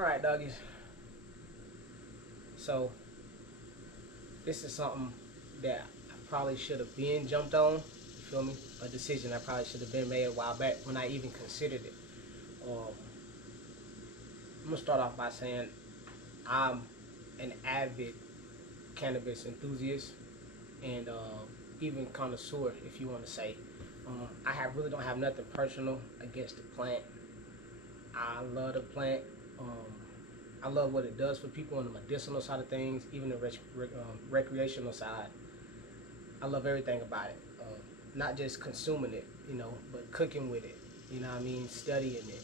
Alright, doggies. So, this is something that I probably should have been jumped on. You feel me? A decision I probably should have been made a while back when I even considered it. I'm going to start off by saying I'm an avid cannabis enthusiast and even connoisseur, if you want to say. Really don't have nothing personal against the plant. I love the plant. I love what it does for people on the medicinal side of things, even the recreational side. I love everything about it. Not just consuming it, but cooking with it. You know what I mean? Studying it,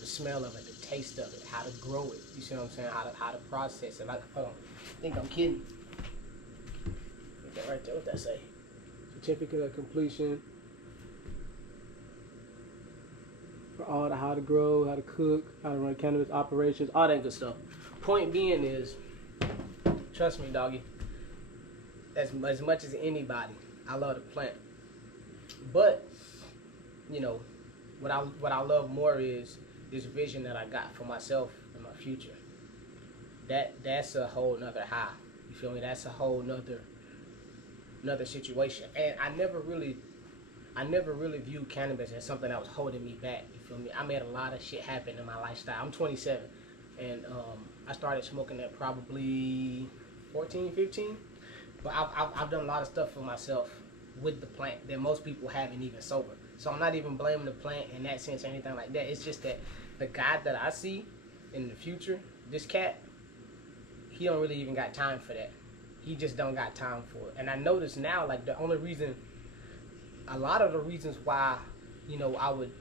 the smell of it, the taste of it, how to grow it. You see what I'm saying? How to process it. Like, hold on, I think I'm kidding. Look that right there. What that say? Certificate of completion for all the how to grow, how to cook, how to run cannabis operations, all that good stuff. Point being is, trust me, doggy. As much as anybody, I love the plant. But what I love more is this vision that I got for myself and my future. That's a whole nother high. You feel me? That's a whole another situation. And I never really viewed cannabis as something that was holding me back. You feel me? I made a lot of shit happen in my lifestyle. I'm 27, and I started smoking at probably 14, 15. But I've done a lot of stuff for myself with the plant that most people haven't even sober. So I'm not even blaming the plant in that sense or anything like that. It's just that the guy that I see in the future, this cat, he don't really even got time for that. He just don't got time for it. And I notice now, like, a lot of the reasons why, I would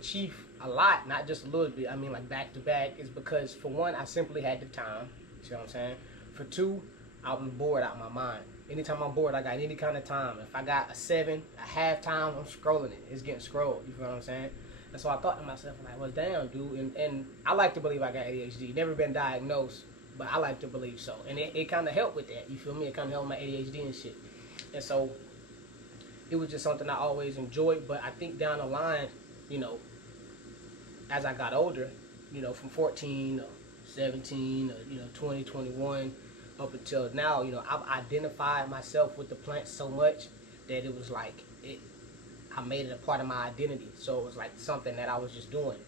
chief a lot, not just a little bit, I mean like back to back, is because for one, I simply had the time. You see what I'm saying? For two, I was bored out of my mind. Anytime I'm bored, I got any kind of time. If I got a half time, I'm scrolling it. It's getting scrolled. You feel what I'm saying? And so I thought to myself, like, well, damn, dude. And I like to believe I got ADHD. Never been diagnosed, but I like to believe so. And it kind of helped with that. You feel me? It kind of helped my ADHD and shit. And so it was just something I always enjoyed. But I think down the line, as I got older, from 14 or 17 or, 20, 21, up until now, I've identified myself with the plant so much that it was like, I made it a part of my identity. So it was like something that I was just doing.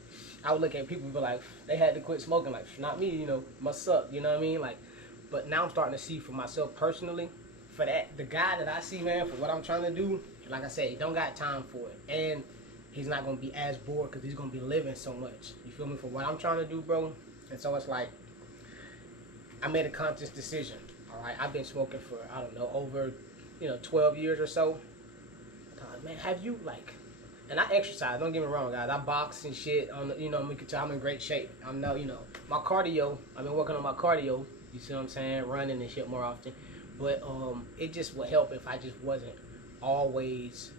I would look at people and be like, they had to quit smoking. Like, not me, must suck, you know what I mean? Like, but now I'm starting to see for myself personally, for that, the guy that I see, man, for what I'm trying to do, like I said, he don't got time for it. And he's not going to be as bored because he's going to be living so much. You feel me? For what I'm trying to do, bro. And so it's like, I made a conscious decision. All right, I've been smoking for, I don't know, over, 12 years or so. Man, have you, like, and I exercise, don't get me wrong, guys. I box and shit. You can tell I'm in great shape. I'm now, my cardio, I've been working on my cardio. You see what I'm saying? Running and shit more often. But it just would help if I just wasn't always,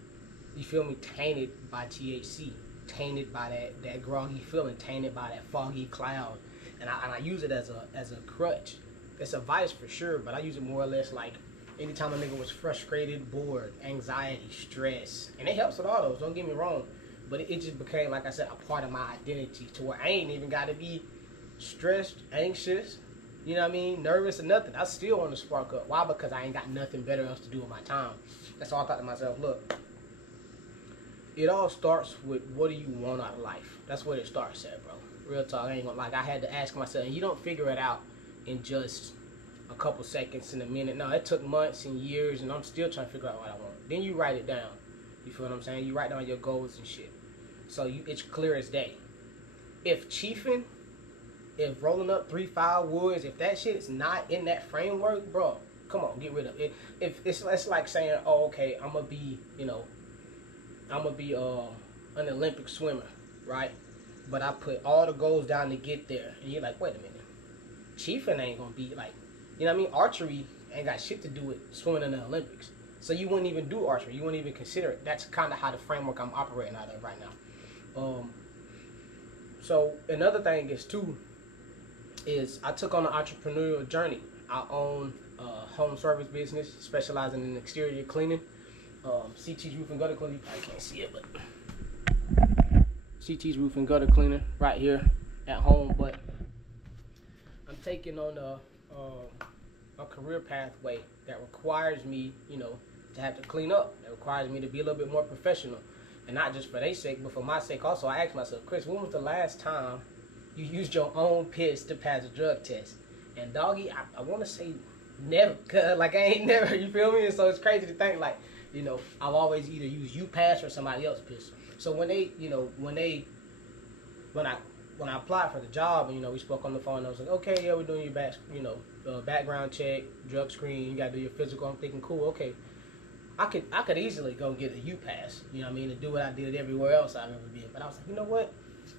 you feel me, tainted by THC, tainted by that groggy feeling, tainted by that foggy cloud. And I use it as a crutch. It's a vice for sure, but I use it more or less like anytime a nigga was frustrated, bored, anxiety, stress. And it helps with all those, don't get me wrong. But it just became, like I said, a part of my identity to where I ain't even got to be stressed, anxious, you know what I mean, nervous or nothing. I still want to spark up. Why? Because I ain't got nothing better else to do with my time. That's all I thought to myself, look, it all starts with what do you want out of life. That's where it starts at, bro. Real talk, I ain't gonna, I had to ask myself, and you don't figure it out in just a couple seconds in a minute. No, it took months and years, and I'm still trying to figure out what I want. Then you write it down. You feel what I'm saying? You write down your goals and shit. So it's clear as day. If chiefing, if rolling up 3-5 woods, if that shit is not in that framework, bro, come on, get rid of it. If it's like saying, oh, okay, I'm gonna be, an Olympic swimmer, right? But I put all the goals down to get there. And you're like, wait a minute. Chiefing ain't gonna be like, you know what I mean? Archery ain't got shit to do with swimming in the Olympics. So you wouldn't even do archery. You wouldn't even consider it. That's kind of how the framework I'm operating out of right now. So another thing is I took on an entrepreneurial journey. I own a home service business specializing in exterior cleaning. CT's Roof and Gutter Cleaner. I can't see it, but CT's Roof and Gutter Cleaner right here at home. But taking on a career pathway that requires me, to have to clean up. That requires me to be a little bit more professional, and not just for their sake, but for my sake also. I asked myself, Chris, when was the last time you used your own piss to pass a drug test? And doggy, I want to say never, cause like I ain't never. You feel me? And so it's crazy to think like, I've always either used UPass or somebody else's piss. So when I applied for the job, and we spoke on the phone, I was like, okay, yeah, we're doing your background check, drug screen, you gotta do your physical. I'm thinking, cool, okay, I could easily go get a UPass, and do what I did everywhere else I've ever been. But I was like, you know what?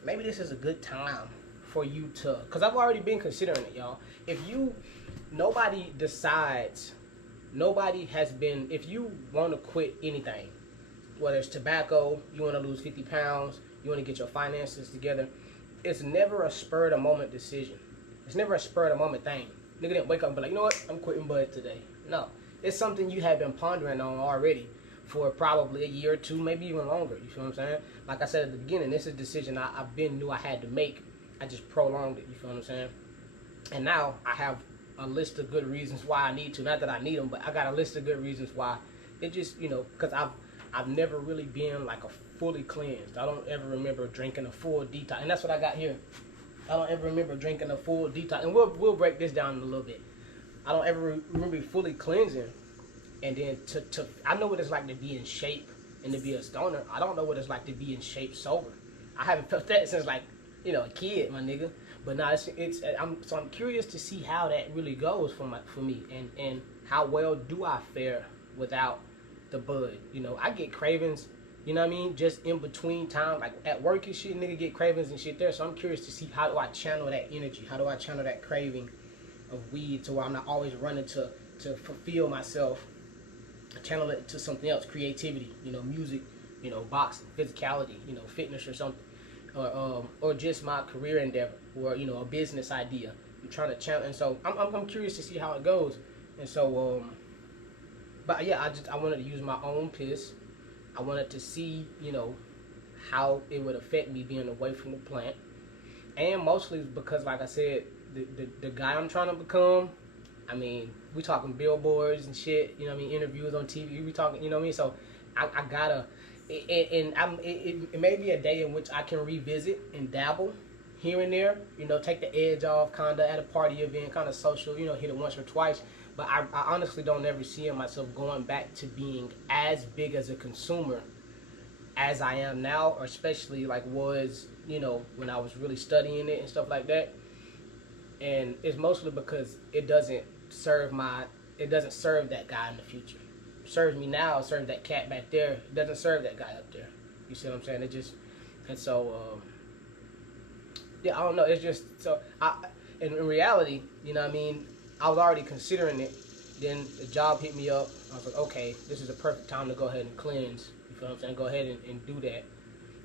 Maybe this is a good time for you to, because I've already been considering it, y'all. If you want to quit anything, whether it's tobacco, you want to lose 50 pounds, you want to get your finances together, it's never a spur of the moment decision. It's never a spur of the moment thing. Nigga didn't wake up and be like, you know what, I'm quitting bud today. No. It's something you have been pondering on already for probably a year or two, maybe even longer. You feel what I'm saying? Like I said at the beginning, this is a decision I knew I had to make. I just prolonged it. You feel what I'm saying? And now I have a list of good reasons why I need to. Not that I need them, but I got a list of good reasons why. It just, because I've never really been like a fully cleansed. I don't ever remember drinking a full detox. And that's what I got here. I don't ever remember drinking a full detox. And we'll break this down in a little bit. I don't ever remember fully cleansing. And then I know what it's like to be in shape and to be a stoner. I don't know what it's like to be in shape sober. I haven't felt that since like, a kid, my nigga. But now I'm curious to see how that really goes for me, and how well do I fare without the bud. I get cravings, just in between time, like at work and shit, nigga get cravings and shit there. So I'm curious to see, how do I channel that energy? How do I channel that craving of weed to where I'm not always running to fulfill myself? Channel it to something else, creativity, music, boxing, physicality, fitness or something. Or just my career endeavor, or a business idea. I'm trying to channel, and so I'm curious to see how it goes. And so, but yeah, I wanted to use my own piss. I wanted to see, how it would affect me being away from the plant, and mostly because, like I said, the guy I'm trying to become. I mean, we talking billboards and shit. Interviews on TV. We talking, So I gotta. It may be a day in which I can revisit and dabble here and there, take the edge off kind of at a party event, kind of social, hit it once or twice. But I honestly don't ever see myself going back to being as big as a consumer as I am now, or especially like was, when I was really studying it and stuff like that. And it's mostly because it doesn't serve that guy in the future. Serves me now, serves that cat back there. It doesn't serve that guy up there. You see what I'm saying? And so, yeah, I don't know. It's just, so, in reality, I was already considering it. Then the job hit me up. I was like, okay, this is the perfect time to go ahead and cleanse. You feel what I'm saying? Go ahead and do that.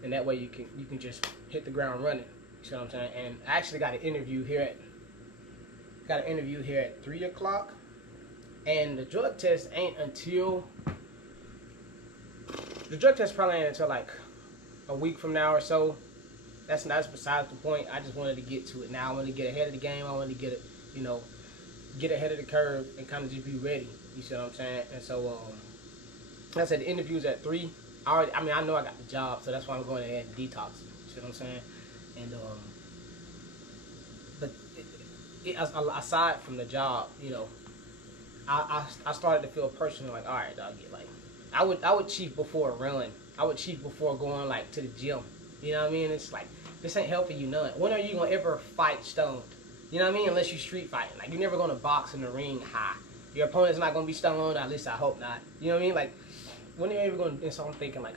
And that way you can just hit the ground running. You see what I'm saying? And I actually got an interview here at 3 o'clock. And the drug test probably ain't until like a week from now or so. That's besides the point. I just wanted to get to it now. I wanted to get ahead of the game. I wanted to get it, get ahead of the curve and kind of just be ready. You see what I'm saying? And so, like I said, the interview's at 3. I know I got the job, so that's why I'm going ahead and detox. You see what I'm saying? And but aside from the job, I started to feel personally like, all right, dog, like I would cheat before a run. I would cheat before going like to the gym. You know what I mean? It's like, this ain't helping you none. When are you gonna ever fight stoned? You know what I mean? Unless you street fighting. Like, you're never gonna box in the ring high. Your opponent's not gonna be stoned. At least I hope not. You know what I mean? Like, when are you ever gonna? And so I'm thinking like,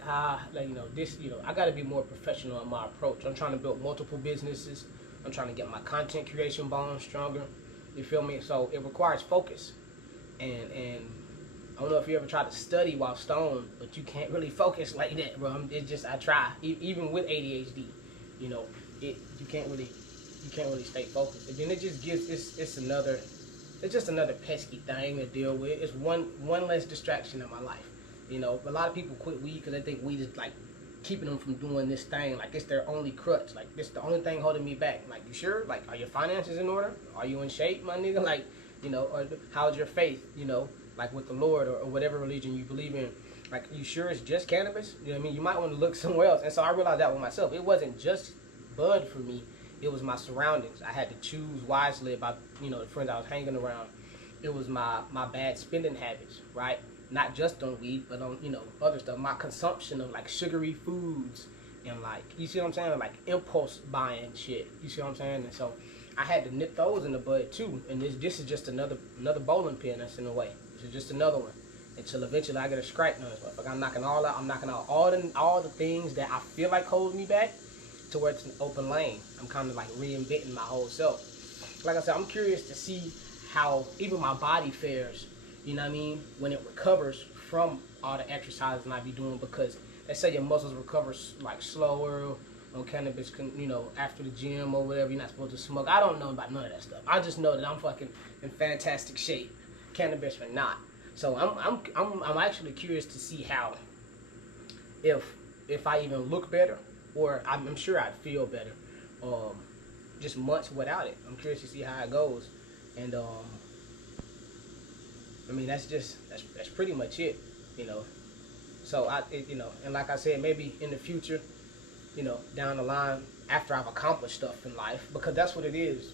this. I gotta be more professional in my approach. I'm trying to build multiple businesses. I'm trying to get my content creation bone stronger. You feel me? So it requires focus. And I don't know if you ever tried to study while stoned, but you can't really focus like that, bro. I try. Even with ADHD, you can't really stay focused. And then it just gives it's just another pesky thing to deal with. It's one less distraction in my life. A lot of people quit weed because they think weed is like keeping them from doing this thing. Like, it's their only crutch. Like, this the only thing holding me back. Like, you sure? Like, are your finances in order? Are you in shape, my nigga? Like, you know, or how's your faith, you know, like with the Lord, or whatever religion you believe in. Like, you sure it's just cannabis? You know what I mean? You might want to look somewhere else. And so I realized that with myself. It wasn't just bud for me. It was my surroundings. I had to choose wisely about, you know, the friends I was hanging around. It was my bad spending habits, right? Not just on weed, but on, you know, other stuff. My consumption of, like, sugary foods and, like, you see what I'm saying? Like, impulse buying shit. You see what I'm saying? And so I had to nip those in the bud, too. And this is just another bowling pin that's in the way. This is just another one. Until eventually I get a strike on this motherfucker. I'm knocking all out. I'm knocking out all the things that I feel like hold me back to where it's an open lane. I'm kind of like reinventing my whole self. Like I said, I'm curious to see how even my body fares, you know what I mean, when it recovers from all the exercises I be doing, because they say your muscles recover like slower on cannabis, you know, after the gym or whatever. You're not supposed to smoke. I don't know about none of that stuff. I just know that I'm fucking in fantastic shape. Cannabis or not. So I'm actually curious to see how, if I even look better, or I'm sure I'd feel better, just months without it. I'm curious to see how it goes, and I mean that's pretty much it, you know. So you know, and like I said, maybe in the future, you know, down the line after I've accomplished stuff in life, because that's what it is.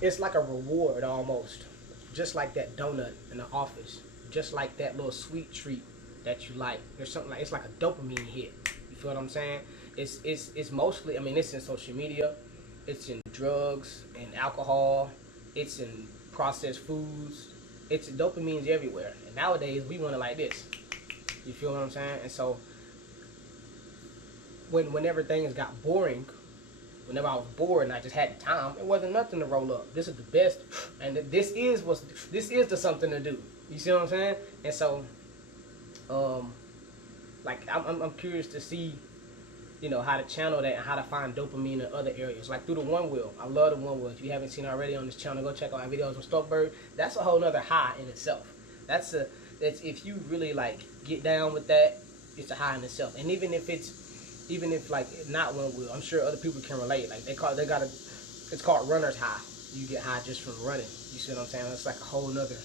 It's like a reward almost. Just like that donut in the office, just like that little sweet treat that you like. There's something like, it's like a dopamine hit. You feel what I'm saying? It's mostly, I mean, it's in social media, it's in drugs and alcohol, it's in processed foods, it's dopamine's everywhere. And nowadays we want it like this. You feel what I'm saying? And so whenever things got boring, whenever I was bored and I just had the time, it wasn't nothing to roll up. This is the best, and this is the something to do. You see what I'm saying? And so, like I'm curious to see, you know, how to channel that and how to find dopamine in other areas, like through the one wheel. I love the one wheel. If you haven't seen it already on this channel, go check out my videos on Stockberg. That's a whole nother high in itself. That's if you really like get down with that, it's a high in itself. And even if like not one wheel, I'm sure other people can relate. Like it's called runner's high. You get high just from running. You see what I'm saying? It's like a whole nother,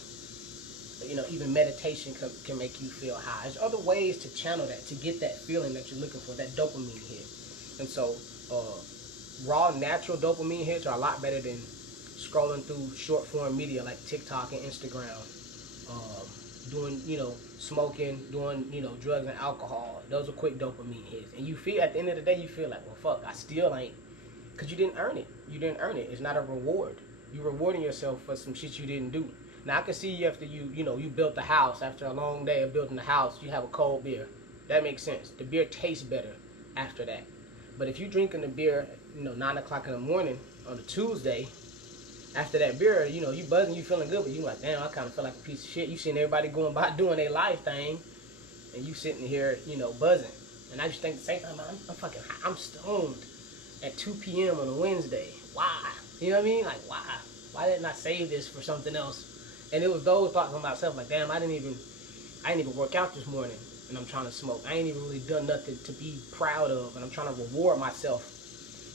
you know, even meditation can make you feel high. There's other ways to channel that, to get that feeling that you're looking for, that dopamine hit. And so raw natural dopamine hits are a lot better than scrolling through short form media like TikTok and Instagram, doing, you know, smoking, doing, you know, drugs and alcohol. Those are quick dopamine hits. And you feel, at the end of the day, you feel like, well, fuck, I still ain't, because you didn't earn it. You didn't earn it. It's not a reward. You're rewarding yourself for some shit you didn't do. Now, I can see after you built the house, after a long day of building the house, you have a cold beer. That makes sense. The beer tastes better after that. But if you're drinking the beer, you know, 9 o'clock in the morning on a Tuesday, after that beer, you know, you buzzing, you feeling good, but you like, damn, I kind of feel like a piece of shit. You seeing everybody going by doing their life thing, and you sitting here, you know, buzzing. And I just think the same time, I'm fucking high. I'm stoned at 2 p.m. on a Wednesday. Why? You know what I mean? Like, why? Why didn't I save this for something else? And it was those thoughts on myself, like, damn, I didn't even work out this morning, and I'm trying to smoke. I ain't even really done nothing to be proud of, and I'm trying to reward myself.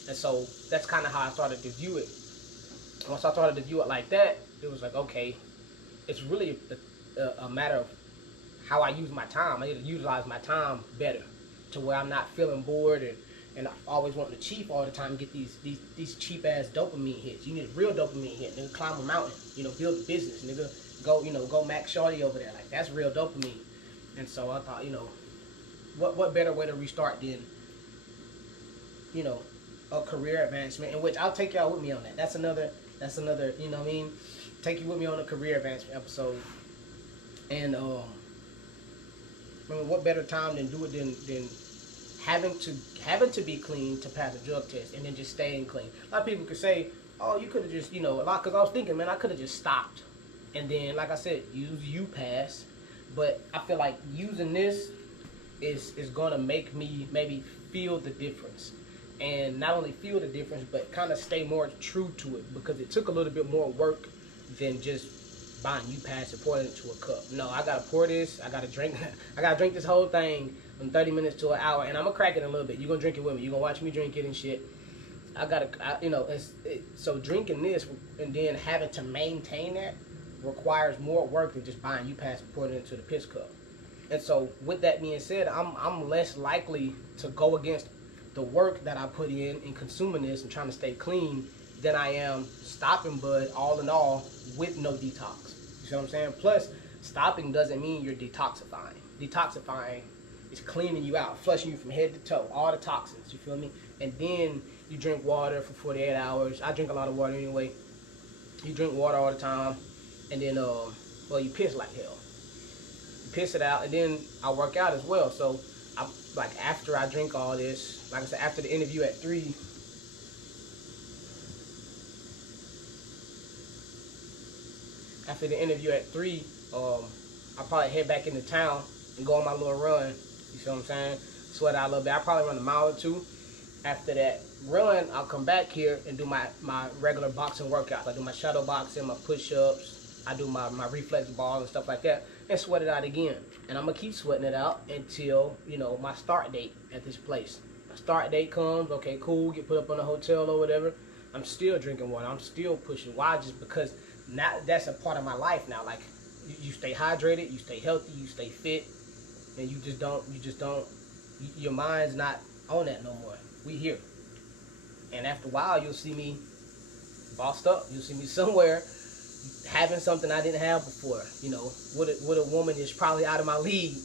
And so that's kind of how I started to view it. Once I started to view it like that, it was like, okay, it's really a matter of how I use my time. I need to utilize my time better, to where I'm not feeling bored and I always want to cheap all the time and get these cheap ass dopamine hits. You need a real dopamine hit. Nigga, climb a mountain, you know, build a business. Nigga, go Max Shorty over there. Like, that's real dopamine. And so I thought, you know, what better way to restart than, you know, a career advancement, in which I'll take y'all with me on that. That's another, you know what I mean? Take you with me on a career advancement episode. And I mean, what better time than do it than having to be clean to pass a drug test, and then just staying clean. A lot of people could say, oh, you could have just, you know, a lot, because I was thinking, man, I could have just stopped, and then, like I said, use UPass. But I feel like using this is going to make me maybe feel the difference. And not only feel the difference, but kind of stay more true to it, because it took a little bit more work than just buying UPass and pouring it into a cup. No, I gotta pour this. I gotta drink. I gotta drink this whole thing from 30 minutes to an hour, and I'm gonna crack it a little bit. You're gonna drink it with me. You're gonna watch me drink it and shit. So drinking this and then having to maintain that requires more work than just buying you pass and pouring it into the piss cup. And so with that being said, I'm less likely to go against the work that I put in consuming this and trying to stay clean than I am stopping bud all in all with no detox. You see what I'm saying? Plus, stopping doesn't mean you're detoxifying. Detoxifying is cleaning you out, flushing you from head to toe, all the toxins, you feel me? And then you drink water for 48 hours. I drink a lot of water anyway. You drink water all the time, and then, you piss like hell. You piss it out, and then I work out as well. So, after I drink all this, like I said, after the interview at 3, I'll probably head back into town and go on my little run. You see what I'm saying? Sweat out a little bit. I'll probably run a mile or two. After that run, I'll come back here and do my regular boxing workouts. I do my shadow boxing, my push-ups. I do my reflex ball and stuff like that, and sweat it out again. And I'm going to keep sweating it out until, my start date at this place. My start date comes, okay, cool, get put up on a hotel or whatever. I'm still drinking water. I'm still pushing. Why? Just because now that's a part of my life now. Like, you stay hydrated, you stay healthy, you stay fit, and you just don't, your mind's not on that no more. We here. And after a while, you'll see me bossed up. You'll see me somewhere having something I didn't have before. With a woman that's probably out of my league,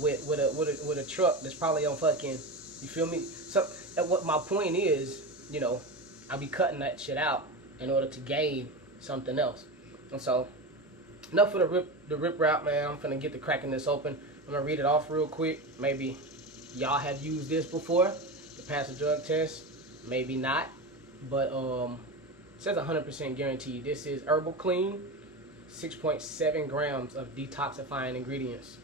with a truck that's probably on fucking, you feel me? So, what my point is, I'll be cutting that shit out in order to gain something else. And so, enough for the rip rap, man. I'm finna get the cracking this open. I'm gonna read it off real quick. Maybe y'all have used this before to pass a drug test. Maybe not. But it says 100% guaranteed. This is Herbal Clean, 6.7 grams of detoxifying ingredients.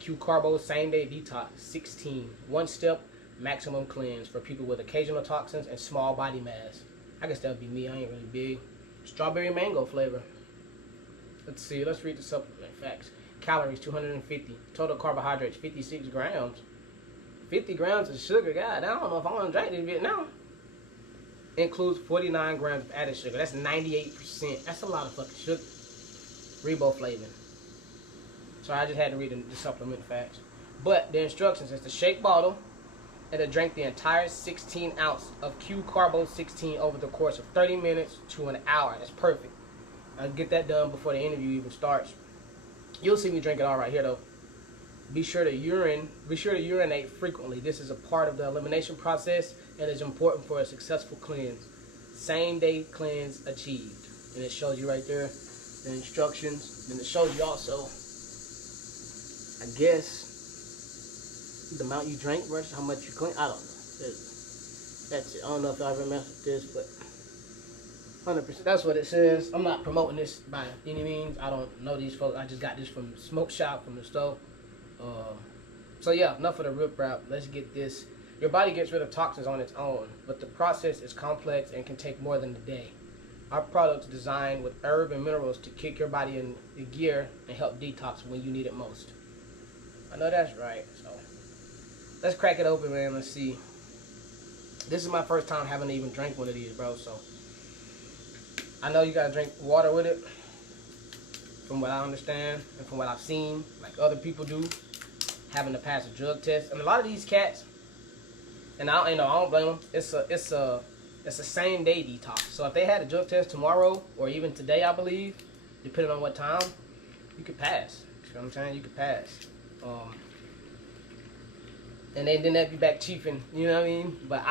Q-Carbo Same Day Detox, 16. One step maximum cleanse for people with occasional toxins and small body mass. I guess that would be me. I ain't really big. Strawberry mango flavor. Let's see. Let's read the supplement facts. Calories 250. Total carbohydrates 56 grams. 50 grams of sugar. God, I don't know if I want to drink this bit now. Includes 49 grams of added sugar. That's 98%. That's a lot of fucking sugar. Riboflavin. So I just had to read the supplement facts. But the instructions is to shake bottle and to drink the entire 16 ounce of Q-Carbo 16 over the course of 30 minutes to an hour. That's perfect. I'll get that done before the interview even starts. You'll see me drink it all right here though. Be sure to urinate frequently. This is a part of the elimination process and is important for a successful cleanse. Same day cleanse achieved. And it shows you right there the instructions. And it shows you also, I guess, the amount you drink versus how much you clean. I don't know. That's it. I don't know if I ever messed with this, but 100%. That's what it says. I'm not promoting this by any means. I don't know these folks. I just got this from the smoke shop, from the stove. So yeah, enough of the rip rap. Let's get this. Your body gets rid of toxins on its own, but the process is complex and can take more than a day. Our product's designed with herb and minerals to kick your body in the gear and help detox when you need it most. I know that's right. So let's crack it open, man. Let's see. This is my first time having to even drink one of these, bro. So I know you gotta drink water with it, from what I understand and from what I've seen, like other people do, having to pass a drug test. And a lot of these cats, and I don't blame them. It's a same day detox. So if they had a drug test tomorrow or even today, I believe, depending on what time, you could pass. You know what I'm saying? You could pass. And then they'd be back chiefing. You know what I mean? But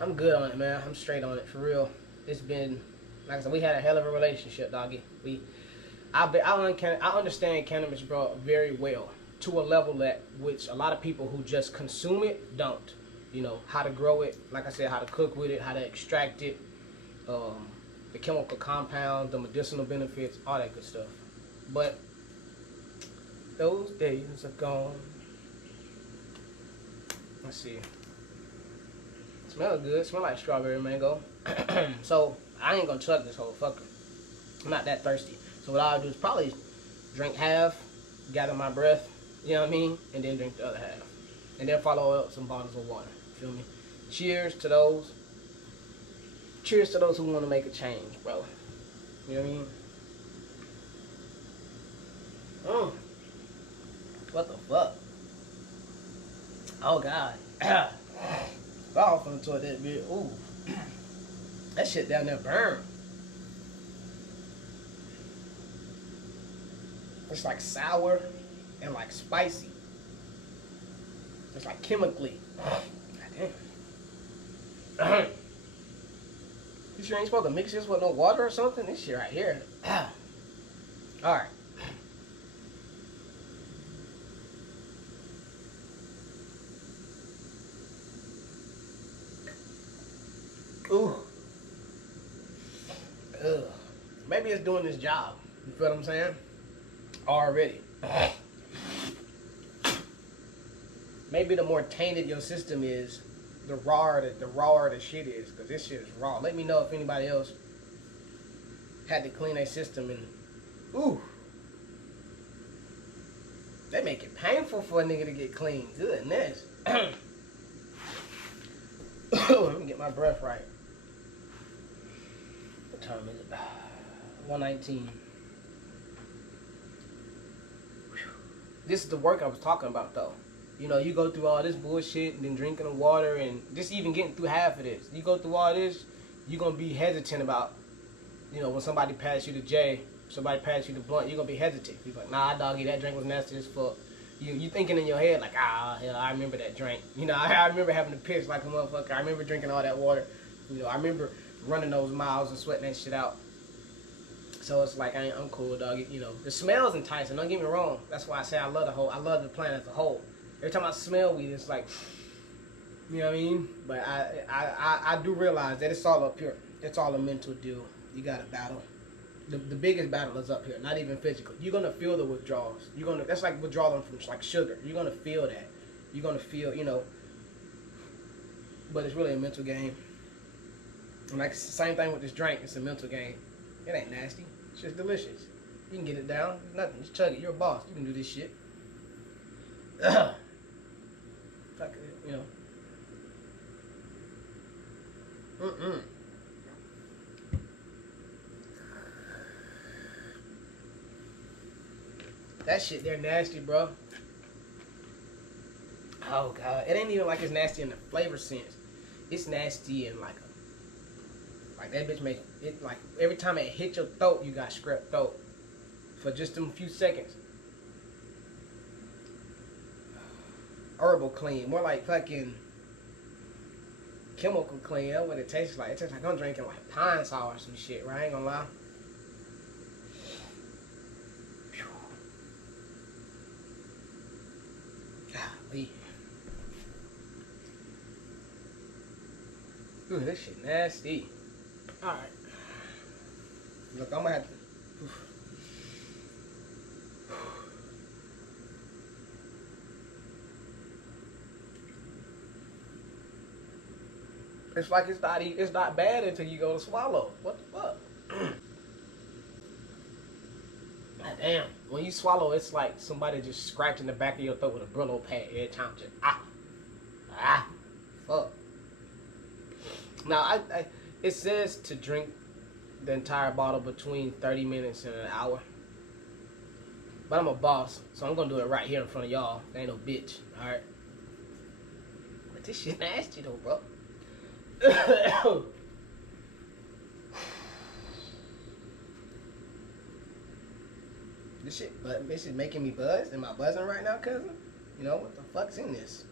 I'm good on it, man. I'm straight on it for real. It's been, like I said, we had a hell of a relationship, doggy. I understand cannabis, bro, very well, to a level at which a lot of people who just consume it don't. How to grow it, like I said, how to cook with it, how to extract it, the chemical compounds, the medicinal benefits, all that good stuff. But those days are gone. Let's see. Smells good. Smell like strawberry mango. So I ain't gonna chug this whole fucker. I'm not that thirsty. So what I'll do is probably drink half, gather my breath, You know what I mean? And then drink the other half. And then follow up some bottles of water. Feel me? Cheers to those. Cheers to those who want to make a change, bro. You know what I mean? What the fuck? Oh god. I off into that bit. Ooh. That shit down there burn. It's like sour and like spicy. It's like chemically. God damn. You sure ain't supposed to mix this with no water or something? This shit right here. Alright. Ooh. Ugh. Maybe it's doing this job. You feel what I'm saying? Already. Maybe the more tainted your system is, the rawer the shit is. Because this shit is raw. Let me know if anybody else had to clean their system and ooh. They make it painful for a nigga to get clean. Goodness. Let me get my breath right. What time is it? 1:19. This is the work I was talking about, though. You know, you go through all this bullshit and then drinking the water and just even getting through half of this. You go through all this, you're going to be hesitant about, you know, when somebody pass you the J, somebody pass you the blunt, you're going to be hesitant. You're like, nah, doggy, that drink was nasty as fuck. You thinking in your head like, hell, I remember that drink. You know, I remember having to piss like a motherfucker. I remember drinking all that water. You know, I remember running those miles and sweating that shit out. So it's like, I'm cool, dog. You know, the smell's enticing. Don't get me wrong. That's why I say I love the plant as a whole. Every time I smell weed, it's like, you know what I mean? But I do realize that it's all up here. It's all a mental deal. You got to battle. The biggest battle is up here, not even physical. You're gonna feel the withdrawals. That's like withdrawing from like sugar. You're gonna feel that. You're gonna feel, you know. But it's really a mental game. And like same thing with this drink. It's a mental game. It ain't nasty. It's just delicious. You can get it down. It's nothing. Just chug it. You're a boss. You can do this shit. Fuck it, you know. That shit there nasty, bro. Oh god, it ain't even like it's nasty in the flavor sense. It's nasty in like that bitch make it like every time it hit your throat, you got strep throat for just a few seconds. Herbal clean, more like fucking chemical clean. That's what it tastes like. It tastes like I'm drinking like pine sol or some shit, right? I ain't gonna lie. Golly. Ooh, this shit nasty. Alright. Look, I'm gonna have to. It's like it's not bad until you go to swallow. What the fuck? God damn. When you swallow, it's like somebody just scratching the back of your throat with a Brillo pad every time. Just fuck. Now, it says to drink the entire bottle between 30 minutes and an hour. But I'm a boss, so I'm gonna do it right here in front of y'all. I ain't no bitch, alright? But this shit nasty though, bro. This is making me buzz. Am I buzzing right now, cousin? You know, what the fuck's in this?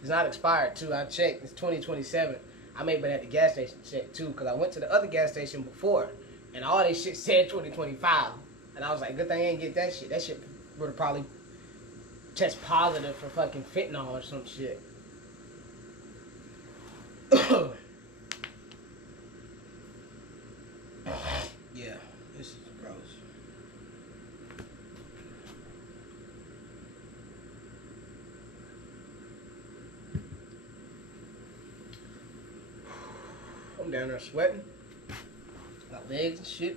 It's not expired, too. I checked. It's 2027. I may have been at the gas station check, too, because I went to the other gas station before, and all this shit said 2025. And I was like, good thing I ain't get that shit. That shit would have probably test positive for fucking fentanyl or some shit. Yeah, this is gross. I'm down there sweating. My legs and shit.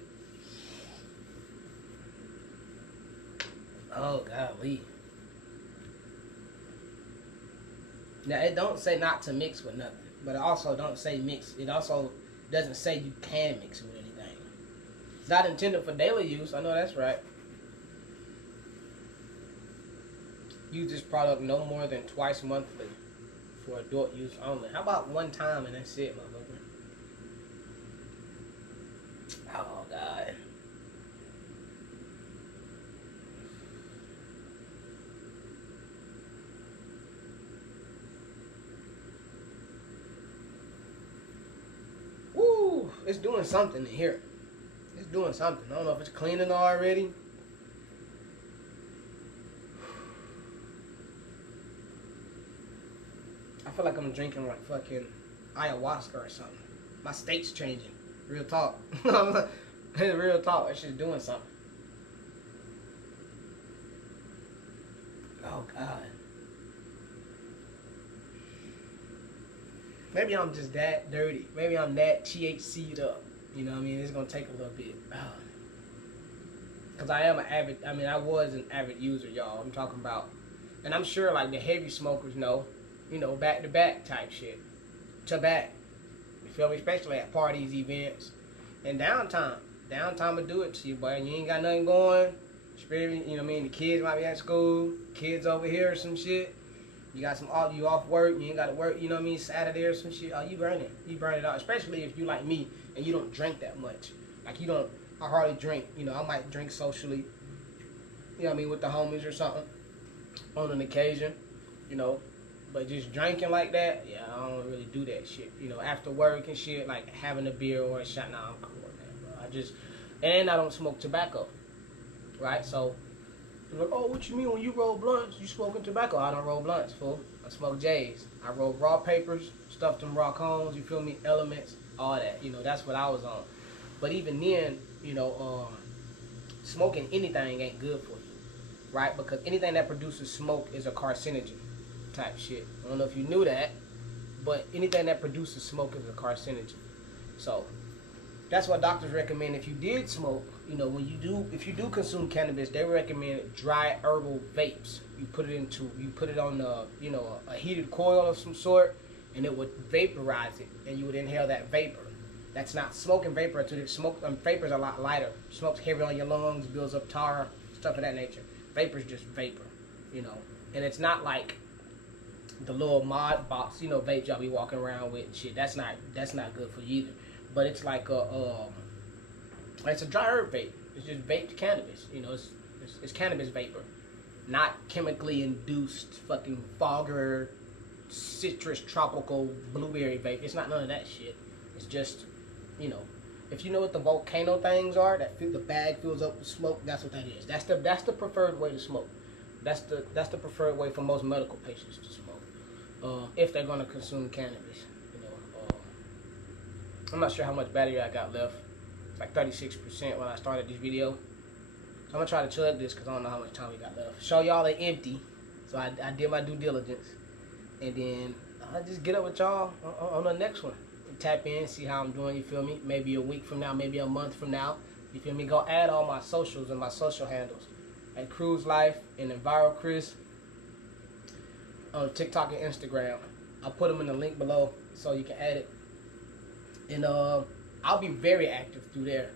Oh, golly. Now it don't say not to mix with nothing, but it also don't say mix. It also doesn't say you can mix it with anything. It's not intended for daily use. I know that's right. Use this product no more than twice monthly for adult use only. How about one time and that's it, motherfucker? Oh, God. Woo! It's doing something in here. It's doing something. I don't know if it's cleaning already. I feel like I'm drinking like fucking ayahuasca or something. My state's changing. Real talk. Real talk. That shit's doing something. Oh, God. Maybe I'm just that dirty. Maybe I'm that THC'd up. You know what I mean? It's going to take a little bit. Because I am an avid, I was an avid user, y'all. I'm talking about, and I'm sure like the heavy smokers know, you know, back to back type shit. To back. You feel me? Especially at parties, events, and downtime. Downtime will do it to you, boy. You ain't got nothing going. You know what I mean? The kids might be at school. Kids over here or some shit. You got some, you off work. You ain't got to work, you know what I mean? Saturday or some shit. Oh, you burn it. You burn it out. Especially if you like me and you don't drink that much. Like you don't, I hardly drink. You know, I might drink socially. You know what I mean? With the homies or something. On an occasion. You know. But just drinking like that, yeah, I don't really do that shit. You know, after work and shit, like having a beer or a shot, nah, I'm cool on that, bro. And I don't smoke tobacco, right? So, you're like, oh, what you mean when you roll blunts, you smoking tobacco? I don't roll blunts, fool. I smoke J's. I roll raw papers, stuffed them raw cones, you feel me? Elements, all that. You know, that's what I was on. But even then, you know, smoking anything ain't good for you, right? Because anything that produces smoke is a carcinogen type shit. I don't know if you knew that, but anything that produces smoke is a carcinogen. So that's what doctors recommend. If you did smoke, you know, if you do consume cannabis, they recommend dry herbal vapes. You put it on you know, a heated coil of some sort, and it would vaporize it, and you would inhale that vapor. That's not smoking vapor. Vapor's a lot lighter. Smoke's heavy on your lungs, builds up tar, stuff of that nature. Vapor's just vapor, you know, and it's not like the little mod box, you know, vape y'all be walking around with and shit. That's not good for you either. But it's like it's a dry herb vape. It's just vaped cannabis. You know, it's cannabis vapor, not chemically induced fucking fogger, citrus, tropical, blueberry vape. It's not none of that shit. It's just, you know, if you know what the volcano things are, the bag fills up with smoke. That's what that is. That's the preferred way to smoke. That's the preferred way for most medical patients to smoke. If they're gonna consume cannabis, you know. I'm not sure how much battery I got left. It's like 36% when I started this video. So I'm gonna try to chug this because I don't know how much time we got left. Show y'all it empty. So I did my due diligence, and then I'll just get up with y'all on the next one. Tap in, see how I'm doing. You feel me? Maybe a week from now, maybe a month from now. You feel me? Go add all my socials and my social handles at Cruise Life and Enviro Chris on TikTok and Instagram. I'll put them in the link below so you can add it. And I'll be very active through there.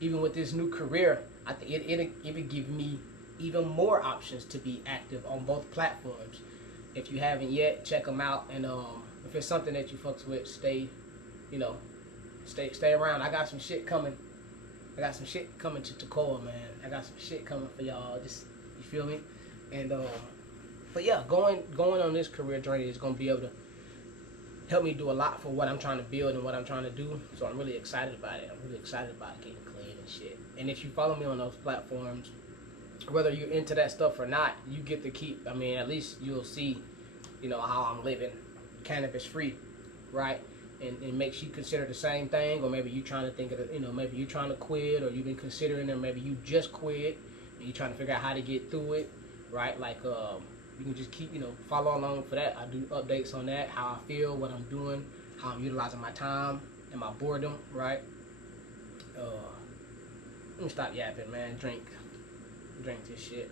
Even with this new career, I think it would give me even more options to be active on both platforms. If you haven't yet, check them out. And if it's something that you fucks with, stay around. I got some shit coming. I got some shit coming to Toccoa, man. I got some shit coming for y'all. Just, you feel me? And but yeah, going on this career journey is gonna be able to help me do a lot for what I'm trying to build and what I'm trying to do. So I'm really excited about it. I'm really excited about getting clean and shit. And if you follow me on those platforms, whether you're into that stuff or not, you get to keep. I mean, at least you'll see, you know, how I'm living cannabis free, right? And it makes you consider the same thing, or maybe you trying to think of, you know, maybe you're trying to quit, or you've been considering, or maybe you just quit and you're trying to figure out how to get through it, right? Like, you can just keep, you know, follow along for that. I do updates on that, how I feel, what I'm doing, how I'm utilizing my time and my boredom, right? Let me stop yapping, man. Drink this shit.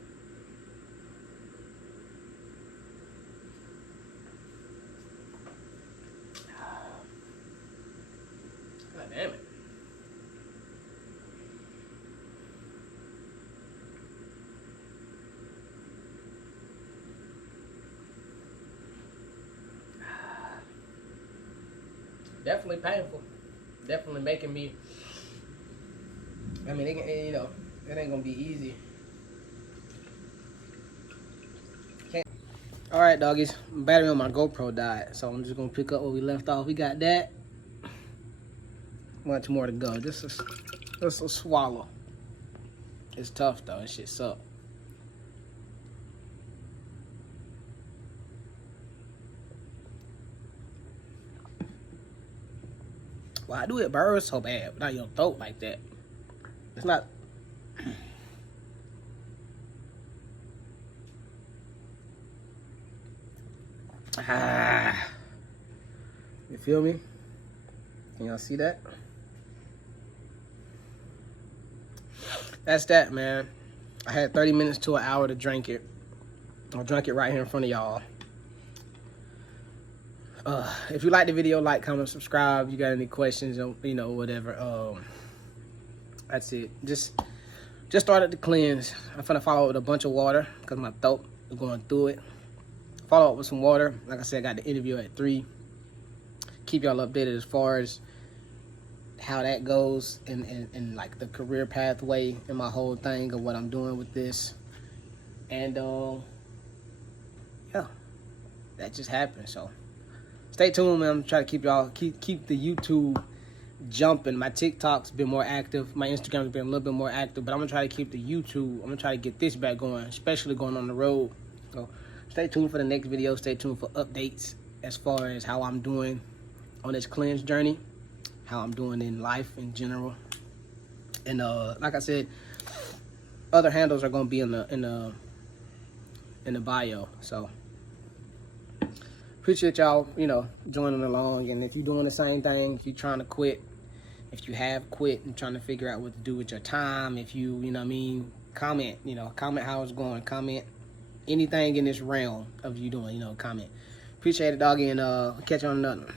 Damn it. Definitely painful. Definitely making me. I mean, you know, it ain't gonna be easy. All right, doggies. Battery on my GoPro died, so I'm just gonna pick up where we left off. We got that. Much more to go. Just a swallow. It's tough though. That shit suck. Why do it burn so bad? But not your throat like that. It's not. You feel me? Can y'all see that? That's that, man. I had 30 minutes to an hour to drink it. I'll drink it right here in front of y'all. If you like the video, like, comment, subscribe. You got any questions, you know, whatever. That's it. Just started to cleanse. I'm finna follow up with a bunch of water because my throat is going through it. Follow up with some water. Like I said, I got the interview at 3. Keep y'all updated as far as how that goes and like the career pathway and my whole thing of what I'm doing with this. And yeah, that just happened. So stay tuned, man. I'm trying to keep y'all keep the YouTube jumping. My TikTok's been more active. My Instagram's been a little bit more active, but I'm gonna try to keep the YouTube. I'm gonna try to get this back going, especially going on the road. So stay tuned for the next video. Stay tuned for updates as far as how I'm doing on this cleanse journey, how I'm doing in life in general. And like I said, other handles are gonna be in the bio. So appreciate y'all, you know, joining along. And if you're doing the same thing, if you're trying to quit, if you have quit and trying to figure out what to do with your time, if you know what I mean, comment, you know, comment how it's going, comment anything in this realm of you doing, you know, comment. Appreciate it, doggy, and catch you on another one.